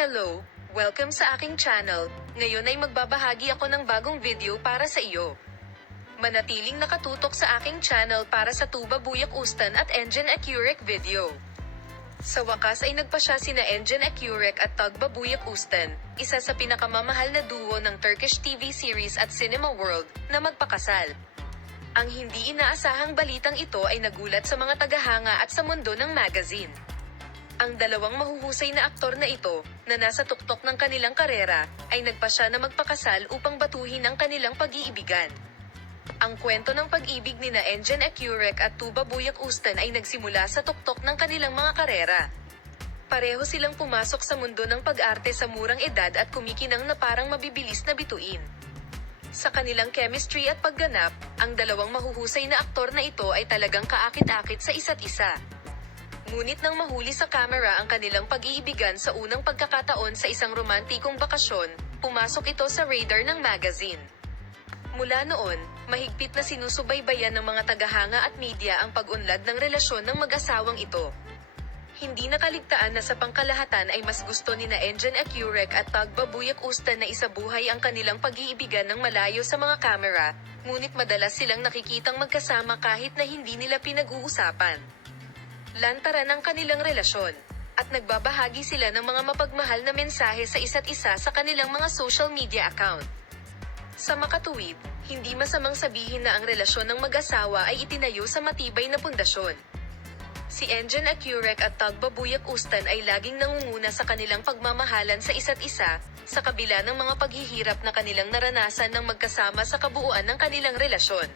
Hello! Welcome sa aking channel. Ngayon ay magbabahagi ako ng bagong video para sa iyo. Manatiling nakatutok sa aking channel para sa Tuba Buyak Ustan at Engin Accurek video. Sa wakas ay nagpasya sina Engin Accurek at Tugba Buyak Ustan, isa sa pinakamamahal na duo ng Turkish TV series at cinema world, na magpakasal. Ang hindi inaasahang balitang ito ay nagulat sa mga tagahanga at sa mundo ng magazine. Ang dalawang mahuhusay na aktor na ito, na nasa tuktok ng kanilang karera, ay nagpasya na magpakasal upang batuhin ang kanilang pag-iibigan. Ang kwento ng pag-ibig nina Engin Accurek at Tuba Buyak Ustan ay nagsimula sa tuktok ng kanilang mga karera. Pareho silang pumasok sa mundo ng pag-arte sa murang edad at kumikinang na parang mabibilis na bituin. Sa kanilang chemistry at pagganap, ang dalawang mahuhusay na aktor na ito ay talagang kaakit-akit sa isa't isa. Ngunit nang mahuli sa kamera ang kanilang pag-iibigan sa unang pagkakataon sa isang romantikong bakasyon, pumasok ito sa radar ng magazine. Mula noon, mahigpit na sinusubaybayan ng mga tagahanga at media ang pag-unlad ng relasyon ng mag-asawang ito. Hindi nakaligtaan na sa pangkalahatan ay mas gusto nina Engin Accurek at Tugba Buyak Ustan na isabuhay ang kanilang pag-iibigan ng malayo sa mga kamera, ngunit madalas silang nakikitang magkasama kahit na hindi nila pinag-uusapan. Lantaran ang kanilang relasyon, at nagbabahagi sila ng mga mapagmahal na mensahe sa isa't isa sa kanilang mga social media account. Sa makatuwid, hindi masamang sabihin na ang relasyon ng mag-asawa ay itinayo sa matibay na pundasyon. Si Engin Accurek at Tugba Buyak Ustan ay laging nangunguna sa kanilang pagmamahalan sa isa't isa, sa kabila ng mga paghihirap na kanilang naranasan ng magkasama sa kabuuan ng kanilang relasyon.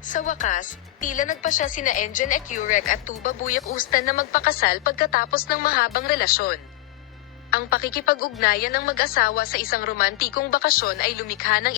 Sa wakas, tila nagpasya sina Engin Accurek at Tuba Buyak Ustan na magpakasal pagkatapos ng mahabang relasyon. Ang pakikipag-ugnayan ng mag-asawa sa isang romantikong bakasyon ay lumikha ng